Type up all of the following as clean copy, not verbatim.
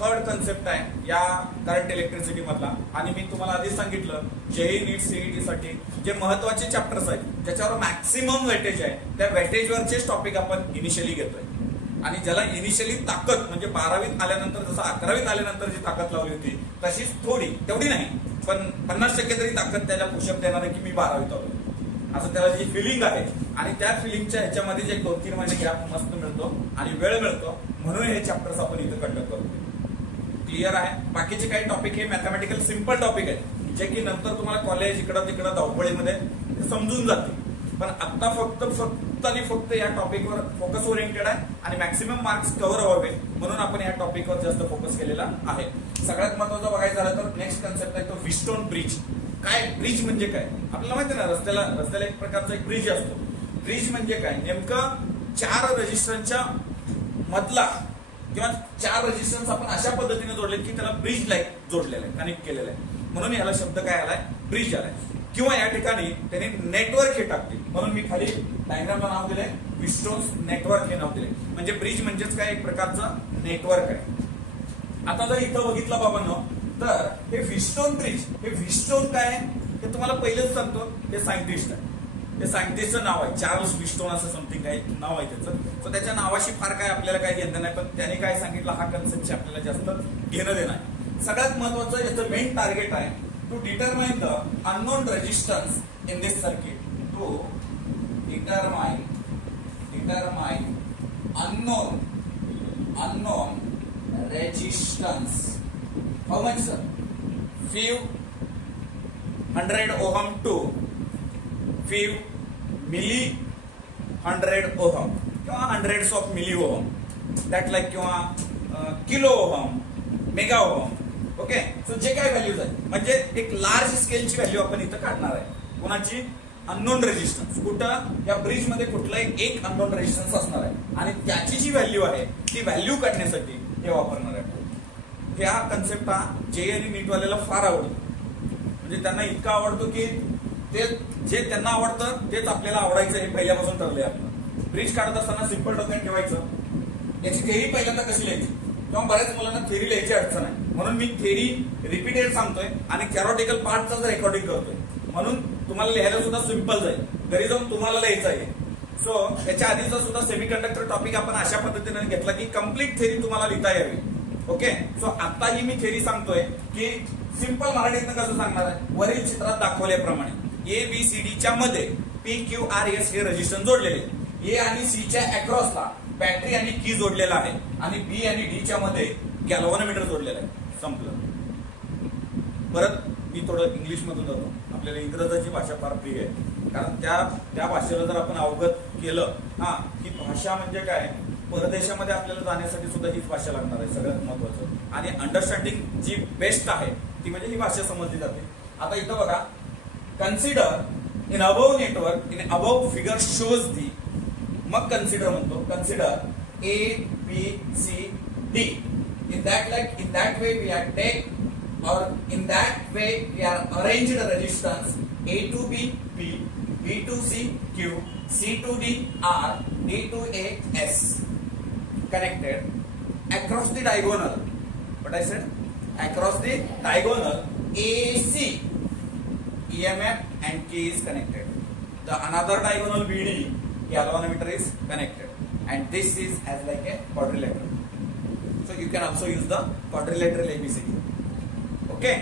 Third concept आहे या current electricity मधला. आणि मी तुम्हाला आधीच सांगितलं जेईई नीट सीईटी साठी जे महत्वाचे चॅप्टर्स आहेत ज्याच्यावर मॅक्सिमम वेटेज आहे त्या वेटेजवरचेच टॉपिक आपण इनिशियली घेतोय. आणि ज्याला इनिशियली ताकद म्हणजे 12वीत आल्यानंतर जसं 11वीत आल्यानंतर जी ताकद लावली होती तशीच तेवढी नाही पण 50% तरी ताकद त्याला पुशअप देणार आहे की मी 12वीत आलो असं त्याला जी फिलिंग आहे. आणि त्या फिलिंगच्या ह्याच्यामध्ये जे 2-3 महिने गॅप मस्त मिळतो आणि वेळ मिळतो म्हणून हे चॅप्टर्स आपण इथं कंडक्ट करतो. क्लिअर आहे. बाकीचे काही टॉपिक हे मॅथमॅटिकल सिम्पल टॉपिक आहेत जे की नंतर तुम्हाला कॉलेज इकडं तिकडं धावपळीमध्ये समजून जाते. पण आता फक्त या टॉपिकवर फोकस ओरिएंटेड आहे आणि मॅक्सिमम मार्क्स कव्हर व्हावे म्हणून आपण या टॉपिकवर जास्त फोकस केलेला आहे. सगळ्यात महत्वाचं बघायचं झालं तर नेक्स्ट कन्सेप्ट आहे तो व्हीटस्टोन ब्रिज. काय ब्रिज म्हणजे काय आपल्याला माहिती ना, रस्त्याला एक प्रकारचा एक ब्रिज असतो. ब्रिज म्हणजे काय, नेमकं 4 रेजिस्टन्सच्या मधला किंवा 4 रेजिस्टन्स आपण अशा पद्धतीने जोडले की त्याला ब्रिज लाईक जोडलेलं आहे, कनेक्ट केलेलं आहे म्हणून याला शब्द काय आलाय, ब्रिज आलाय. किंवा या ठिकाणी त्यांनी नेटवर्क हे टाकतील म्हणून मी खाली डायग्रामला नाव दिलंय व्हीटस्टोन नेटवर्क हे नाव दिले. म्हणजे ब्रिज म्हणजेच काय एक प्रकारचं नेटवर्क आहे. आता जर इथं बघितलं बाबांनो तर हे व्हीटस्टोन ब्रिज, हे व्हीटस्टोन काय हे तुम्हाला पहिलेच सांगतो, हे सायंटिस्ट आहे. हे सायंटिस्टचं नाव आहे चार्ल्स व्हीटस्टोन असं समथिंग काही नाव आहे त्याचं. तर त्याच्या नावाशी फार काय आपल्याला काही घेणं नाही पण त्याने काय सांगितलं हा कन्सेप्ट आपल्याला जास्त घेणं देणं आहे. सगळ्यात महत्वाचं याचं मेन टार्गेट आहे to determine the unknown resistance in this circuit. To determine unknown resistance. How much, sir? Few 100 ohm to few milli 100 ohm किंवा hundreds of milli ohm. That like किंवा kilo ohm, mega ohm. Okay. So जे काय values आहे म्हणजे एक large स्केलची value आपण इथं काढणार आहे. कोणाची, अननोन रेजिस्टन्स. कुठं, या ब्रिज मध्ये कुठलाही एक अननोन रेजिस्टन्स असणार आहे आणि त्याची जी व्हॅल्यू आहे ती व्हॅल्यू काढण्यासाठी हे वापरणार आहे. हा कन्सेप्ट हा जे आणि नीट वाल्याला फार आवडतो. म्हणजे त्यांना इतका आवडतो की ते जे त्यांना आवडतं तेच आपल्याला आवडायचं हे पहिल्यापासून ठरलंय. आपलं ब्रिज काढत असताना सिंपल डोक्यात ठेवायचं याची थेरी पहिल्यांदा कशी लिहायची किंवा बऱ्याच मुलांना थेरी लिहायची अडचण आहे म्हणून मी थेरी रिपीटेड सांगतोय आणि थेरॉटिकल पार्टच रेकॉर्डिंग करतोय म्हणून तुम्हाला लिहायला सुद्धा सिंपल जाईल, घरी जाऊन तुम्हाला लिहायचं आहे. सो त्याच्या आधीचा सुद्धा सेमीकंडक्टर टॉपिक आपण अशा पद्धतीने घेतला की कम्प्लीट थेरी तुम्हाला लिहिता यावी. ओके. सो आता ही मी थेरी सांगतोय की सिंपल मराठीतनं कसं सांगणार आहे, वरील चित्रात दाखवल्याप्रमाणे ABCD च्या मध्ये PQRS हे रेजिस्टन्स जोडलेले, ए आणि सी च्या अक्रॉसला बॅटरी आणि की जोडलेला आहे आणि बी आणि डी च्या मध्ये गॅल्व्हॅनोमीटर जोडलेला आहे. संपलं. परत मी थोडं इंग्लिश मधून जातो. आपल्याला इंग्रजाची भाषा फार प्रिय आहे कारण त्या भाषेला जर आपण अवगत केलं ही भाषा म्हणजे काय, परदेशामध्ये आपल्याला जाण्यासाठी सुद्धा हीच भाषा लागणार आहे सगळ्यात महत्वाचं. आणि अंडरस्टँडिंग जी बेस्ट आहे ती म्हणजे ही भाषा समजली जाते. आता इथं बघा, consider in above network in above figure shows the, मग कन्सिडर म्हणतो, consider ABCD. In that way we are arranged resistance A to B P, B to C Q, C to D R, D to A S connected across the diagonal. What I said? Across the diagonal AC EMF and key is connected. The another diagonal BD galvanometer is connected and this is as like a quadrilateral. So you can also use the quadrilateral ABCD. Okay.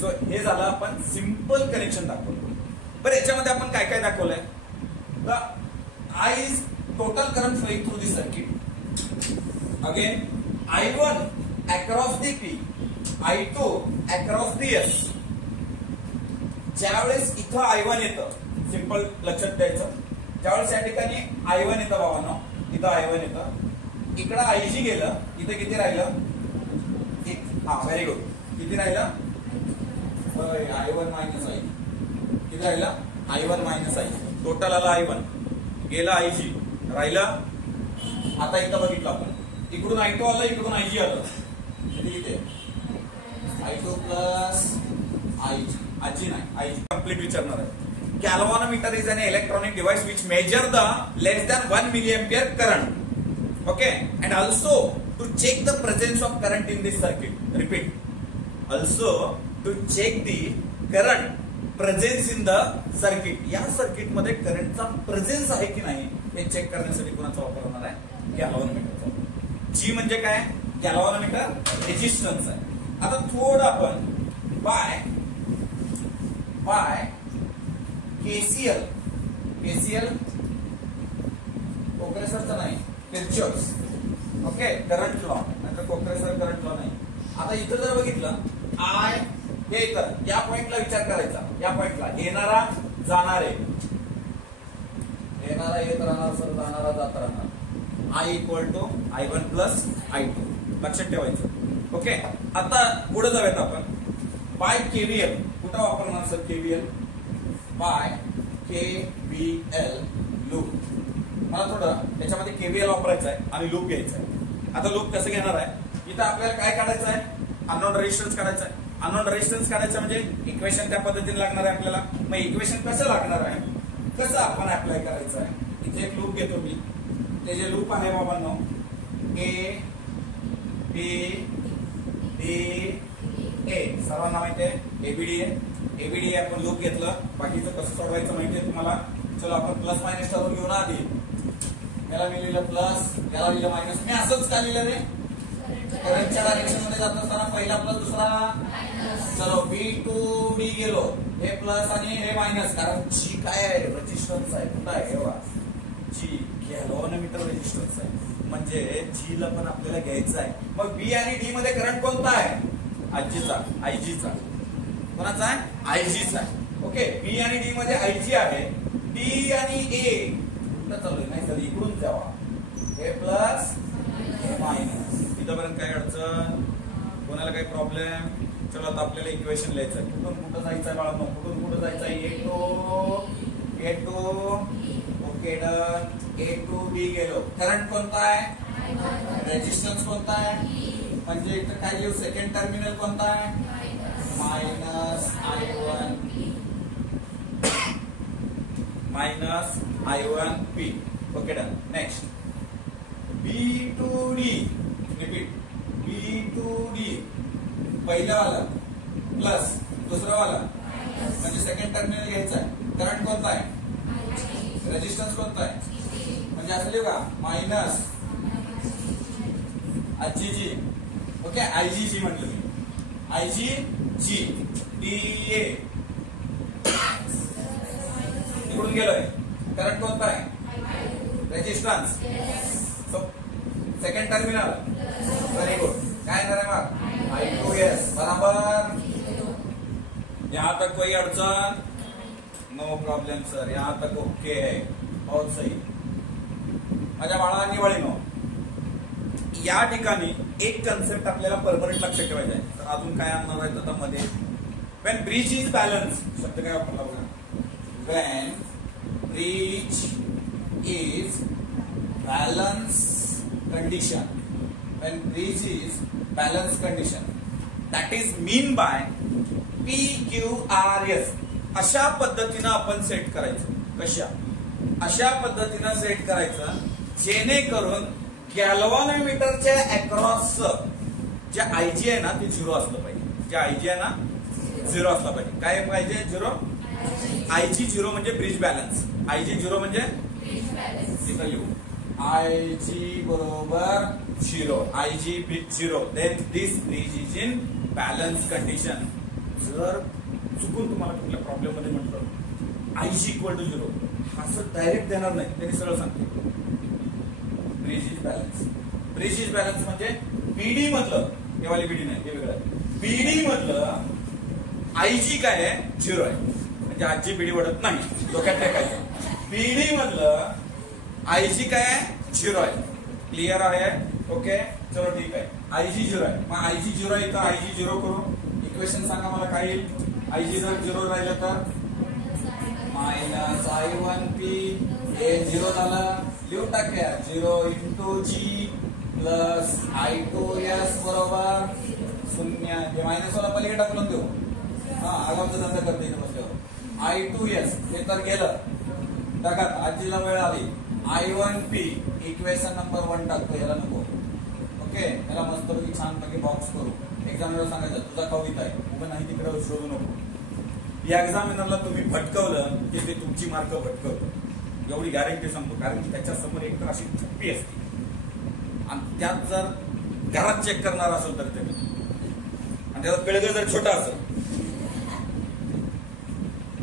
So हे झालं आपण simple connection दाखवलं. बरं याच्यामध्ये आपण काय काय दाखवलंय, the I is total current flowing through the circuit. Again I1 across the P, I2 across the S. ज्यावेळेस इथं I1 येतं, सिंपल लक्षात द्यायचं, ज्यावेळेस या ठिकाणी I1 येतं बाबांनो, इथं I1 येतं, इकडं IG गेलं, इथे किती राहिलं, व्हेरी गुड, किती राहिलं, I1 मायनस I, किती राहिला, I1 मायनस I, टोटल आला I1, गेला IG, राहिला, आता इथं बघितलं आपण, इकडून I2 आलं, इकडून IG आलं, इथे I2 प्लस IG नाही, IG कम्प्लीट विचारणार आहे. Galvanometer is an electronic device which measure the less than 1 milliampere current. Okay, and also to to check the presence of current in this circuit. Repeat. Also to check the current presence in the circuit. या circuit मध्ये करंटचा presence आहे की नाही हे check करण्यासाठी कोणाचा वापर होणार आहे? गॅल्व्हॅनोमीटरचा. जी म्हणजे काय? गॅल्व्हॅनोमीटर रेजिस्टन्स आहे. आता थोडं आपण बाय केसीएल कोक्रेसरचा नाही, किर्चॉफ्स ओके करंट लॉ, नाहीतर कोक्रेसर करंट लॉ नाही. आता इथं जर बघितलं आय हे इथं या पॉइंटला विचार करायचा. या पॉइंटला येणारा जाणारे, येणारा येत राहणार सर, जाणारा जात राहणार. I equal to I1 plus I2 लक्षात ठेवायचं. ओके. आता पुढे जाऊयात आपण. बाय केव्हीएल कुठं वापरणार sir? KVL by KVL loop. मला थोडं त्याच्यामध्ये केव्हीएल वापरायचं आहे आणि लूप घ्यायचा आहे. आता लूप कसं घेणार आहे? इथं आपल्याला काय काढायचं आहे? अननोन रेजिस्टन्स काढायचा आहे. अननोन रेजिस्टन्स काढायचं म्हणजे इक्वेशन त्या पद्धतीने लागणार आहे आपल्याला. मग इक्वेशन कसं लागणार आहे, कसं आपण अप्लाय करायचं आहे? इथे एक लूप घेतो मी. ते जे लूप आहे बाबांनो A B D A सर्वांना माहिती आहे ABD आपण लूप घेतलं. बाकीचं कसं सोडवायचं माहिती आहे तुम्हाला. चलो आपण प्लस मायनस ठरवून घेऊ ना. आधी याला मी लिहिलं प्लस, याला लिहिलं मायनस. मी असंच का लिहिलं रे? करंटच्या डायरेक्शन मध्ये जात असताना पहिला प्लस दुसरा. चलो B to D गेलो, हे प्लस आणि हे मायनस. कारण जी काय आहे? रेजिस्टन्स आहे. कुठं आहे? हे बघा जी गॅल्व्हॅनोमीटर रेजिस्टन्स आहे. म्हणजे जी ला पण आपल्याला घ्यायचं आहे. मग बी आणि डी मध्ये करंट कोणता आहे? आयजीचा. कोणाचा आहे? आयजीचा. ओके. बी आणि डी मध्ये आयजी आहे. डी आणि ए कुठं चालू आहे? नाही सर इकडून जावा. हे प्लस हे मायनस. इथपर्यंत काय अडचण? कोणाला काही प्रॉब्लेम? चलो आता आपल्याला इक्वेशन लिहायचं आहे. कुठून कुठं जायचं आहे बाळांनो? कुठून कुठं जायचं आहे? A to okay done. A to B गेलो. करंट कोणता आहे? रेजिस्टन्स कोणता आहे? म्हणजे इथं काय लिहू? सेकंड टर्मिनल कोणता आहे? Minus I1 P. Okay done. Next B to D. Repeat. B to D पहिला वाला प्लस दुसरा वाला म्हणजे सेकंड टर्मिनल घ्यायचा आहे. करंट कोणता आहे? रेजिस्टन्स कोणता आहे? म्हणजे असं लिहू का? मायनस आयजीजी. ओके. आयजीजी म्हटलं मी. आयजीजी DA इकडून गेलोय. करंट कोणता आहे? Resistance. So second terminal. Very good. काय येणार आहे मग? I2S बराबर. यहां तक कोई अड़चन? नो प्रॉब्लेम सर, यहां तक ओके है. बहुत सही. माझ्या बाळांनी वळीनो या ठिकाणी एक कन्सेप्ट आपल्याला परमनंट लक्षात ठेवायचा आहे. तर अजून काय आणणार आहे आता मध्ये? When bridge is balance. शब्द काय वापरला बघा? When bridge is balance condition. When bridge is balance condition that is mean by PQRS. अशा पद्धतीनं आपण सेट करायचं. कशा? अशा पद्धतीनं सेट करायचं जेणेकरून गॅल्व्हॅनोमीटरच्या अक्रॉस जे आयजी आहे ना ते 0 असलं पाहिजे. जे आयजी आहे ना 0 असलं पाहिजे. काय पाहिजे? 0. आयजी 0 म्हणजे ब्रिज बॅलन्स. आयजी 0 म्हणजे इथं लिहू आयजी बरोबर 0. IG 0 then this bridge is in balance condition. जर चुकून तुम्हाला कुठल्या प्रॉब्लेम मध्ये म्हटलं आयजी इक्वल टू 0 असं डायरेक्ट देणार नाही. त्यांनी सरळ सांगते bridge is balance. Bridge is balance म्हणजे बीडी मधलं, हे वाली बीडी नाही, हे वेगळं. बीडी मधलं आयजी काय आहे? 0 आहे. म्हणजे आजची बीडी वाढत नाही. डोक्यात टाकायचं. बीडी मधलं आयजी काय आहे? 0 आहे. क्लिअर आहे? ओके. चलो ठीक आहे. आयजी 0 आहे. मग आयजी 0 आहे तर आयजी 0 करू. इक्वेशन सांगा मला काय येईल? आयजी जर 0 राहिलं तर मायनस I1P. हे 0 झालं. लिहून टाकूया 0 इंटू जी प्लस I2S बरोबर 0. हे मायनस वाला पलीकडे टाकून देऊ. हा आगामचा धंदा करते इथे बसल्यावर. I2S हे तर गेलं टाका. आजीला वेळ आली. I1P इक्वेशन नंबर 1 टाकतो. याला नको. ओके, त्याला मस्तपैकी छानपैकी बॉक्स करू. एक्झामिनर सांगायचं तुझा कविता आहे, उभं नाही तिकडे शोधू नको. या एक्झामिनरला तुम्ही भटकवलं की ते तुमची मार्क भटकवलं, एवढी गॅरंटी सांगतो. कारण की त्याच्या समोर एक तर अशी थप्पी असते आणि त्यात जर घरात चेक करणार असेल तर ते, आणि त्याचा पिळगं जर छोटा असेल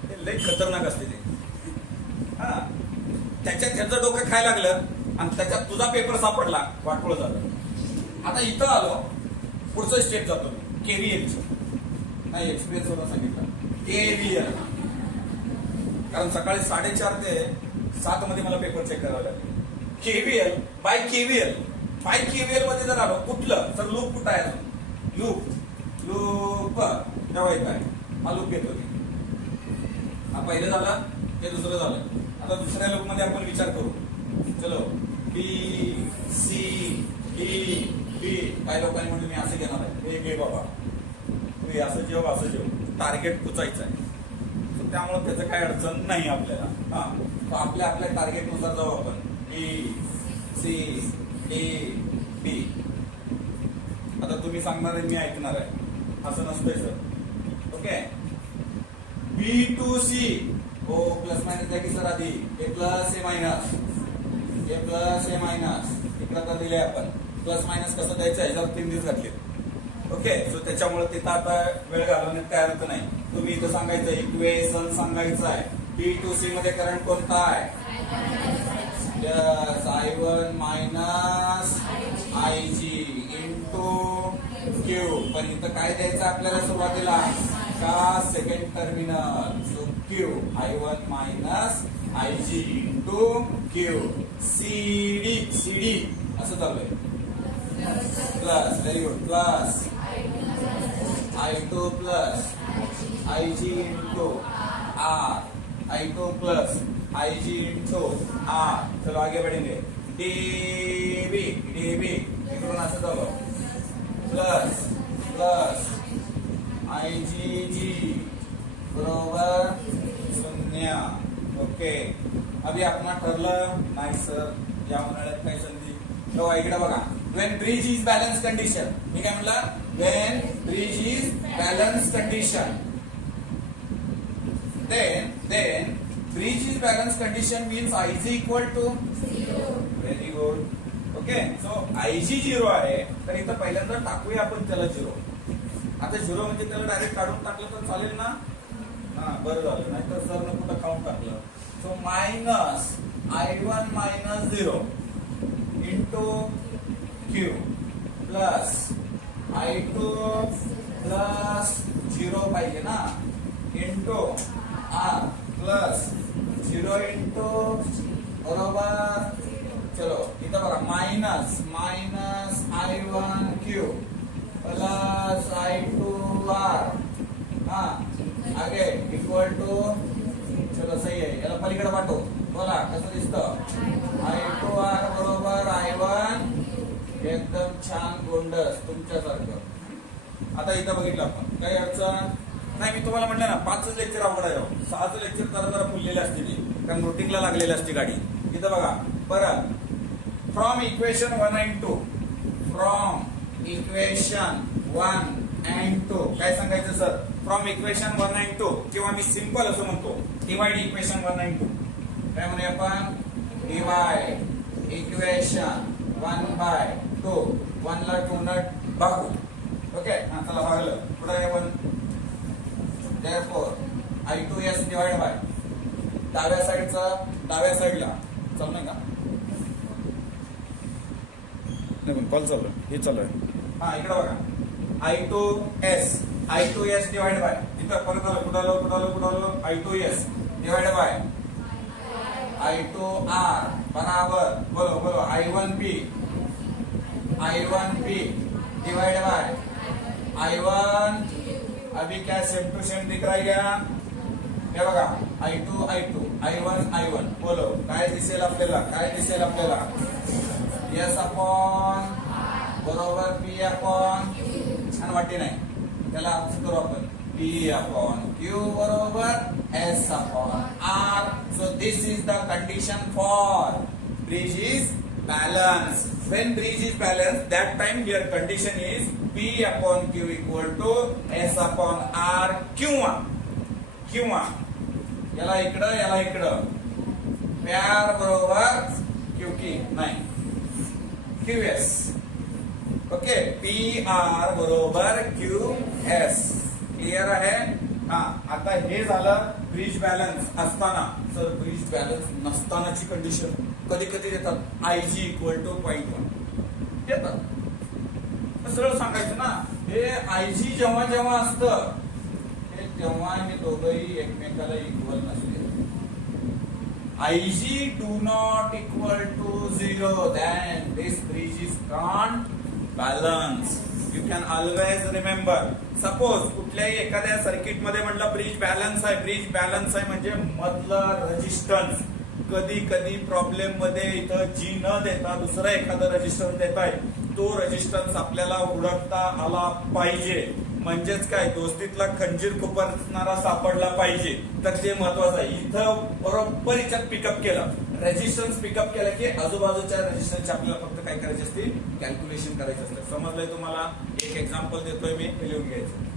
ते लई खतरनाक असते ते. हा, त्याचं डोकं खायला लागलं आणि त्याच्यात तुझा पेपर सापडला, वाटोळ झालं. आता इथं आलो, पुढचं स्टेप जातो मी केव्हीएल नाही, एक्सपिरियन्स वरून सांगितलं केव्हीएल. कारण सकाळी 4:30 ते 7 मध्ये मला पेपर चेक करावा लागेल. KVL by KVL. By KVL मध्ये जर आलो, कुठलं तर लूप कुठं आहे, लूप तेव्हा काय हा लूप घेतो. हा पहिलं झालं, हे दुसरं झालं. आता दुसऱ्या लूप मध्ये आपण विचार करू. चलो बी सी डी बी. काही लोकांनी म्हणजे मी असं घेणार आहे, घे बाबा तू असं जेव असं जेव, टार्गेट पुचायचं आहे. त्यामुळे त्याचं काही अडचण नाही आपल्याला. हा, तर आपल्या टार्गेट नुसार जाऊ आपण. B C D B. आता तुम्ही सांगणार आहे, मी ऐकणार आहे, असं नसतंय सर. Okay, B to C. हो, प्लस मायनस द्या की सर आधी. A plus A minus, A plus A minus. इकडं तर दिले आपण. प्लस मायनस कसं द्यायचं आहे, जर 3 दिवस घातले. ओके, सो त्याच्यामुळे तिथं आता वेळ घालवण्यात काय अर्थ नाही. तुम्ही इथं सांगायचं इक्वेशन सांगायचं आहे. बी टू सी मध्ये करंट कोणता आहे, I1 minus IG into Q. पण इथं काय द्यायचं आपल्याला सुरुवातीला, का second terminal. So Q I1 minus IG into Q. CD असं चालू आहे. Plus, very good, plus I2 plus IG into R. I2 plus IG into R. चलो आगे बढ़ेंगे. DB इकडून असं जाऊ, प्लस IGG बरोबर 0. ओके, अभी आपण ठरलं नाही सर, या उन्हाळ्यात काही संधी. तो इकडे बघा, when bridge is balance condition. मी काय म्हणलं, when bridge is balance condition, then bridge is balance condition means IG equal to 0. Very good. Okay, so IG 0 आहे, तर इथं पहिल्यांदा टाकूया आपण त्याला 0. आता 0 म्हणजे त्याला डायरेक्ट काढून टाकलं तर चालेल ना. हा, बरं झालं, नाही तर सरनं कुठं काढून टाकलं. So minus I1 minus 0 into Q plus I2 plus 0 पाहिजे ना, इंटू R प्लस 0 इंटू बरोबर. चलो इथं बघा, minus I1 Q plus I2 R. हा, आगे इक्वल टू. चलो सही आहे, याला पलीकडे पाठव. बोला कसं दिसतं, I2 R बरोबर I1. एकदम छान गोंडस तुमच्यासारखं. आता इथं बघितलं आपण, काही अडचण नाही. मी तुम्हाला म्हटलं ना, 5 लेक्चर अवघड आहे, 6 लेक्चर जरा फुललेले असते ती, कारण रुटीनला लागलेली असते गाडी. इथं बघा परत, from equation 1 and 2. From equation 1 and 2 काय सांगायचं सर, फ्रॉम इक्वेशन 1 and 2, किंवा मी सिंपल असं म्हणतो, डिवाइड इक्वेशन 1 and 2. काय म्हणूया आपण, डिवाइड इक्वेशन 1/2. 1 ला 2 न भागू. ओके, हा चला भागलं. पुढे 1. therefore I2S डिवाइड बाय डाव्या साईडला चालू नाही का, नाही कॉल चालू आहे, हे चालू आहे. हा इकडे बघा, I2S डिवाइड बाय, इथं परत आलं, कुठं आलो I2S डिवाइड बाय I2R बराबर, बोलो I1B डिवाइड बाय I1. अभी क्या सेम टू सेम दिख रहा है क्या, हे बघा, I2 I1 बोलो काय दिसेल आपल्याला, S अपॉन बरोबर P अपॉन, छान वाटते नाही, त्याला अभ्यास करू आपण. P अपॉन Q बरोबर S upon R. So this is the condition for bridge is balance. when bridge is balanced, that time here condition is P upon Q equal to S upon R किंवा याला इकडं प्यार बरोबर QQ नाही QS. Okay, PR बरोबर QS. Clear आहे? हा, आता हे झालं ब्रिज बॅलन्स असताना. सर ब्रिज बॅलन्स नसतानाची कंडिशन कधी कधी देतात, IG इक्वल टू 0.1 देतात. सरळ सांगायचं ना, हे IG जेव्हा जेव्हा असतं हे तेव्हा हे दोघंही एकमेकाला इक्वल नसते. IG do not equal to 0, then this bridge is can't balance. You can always remember. Suppose कुठल्याही एखाद्या सर्किट मध्ये म्हटलं ब्रिज बॅलन्स आहे म्हणजे मधलं रेजिस्टन्स कधी कधी प्रॉब्लेम मध्ये इथं G न देता दुसरा एखादा रेजिस्टन्स देताय, तो रेजिस्टन्स आपल्याला ओळखता आला पाहिजे. म्हणजेच काय, दोस्तीतला खंजीर खुपसणारा सापडला पाहिजे. तर ते महत्वाचं आहे. इथं बरोबर याच्यात पिकअप केलं, रेजिस्टन्स पिकअप केलं की आजूबाजूच्या रेजिस्टन्सचे आपल्याला फक्त काय करायचे असते, कॅल्क्युलेशन करायचे असते. समजलंय तुम्हाला? एक एक्झाम्पल देतोय मी, लिहून घ्यायचं.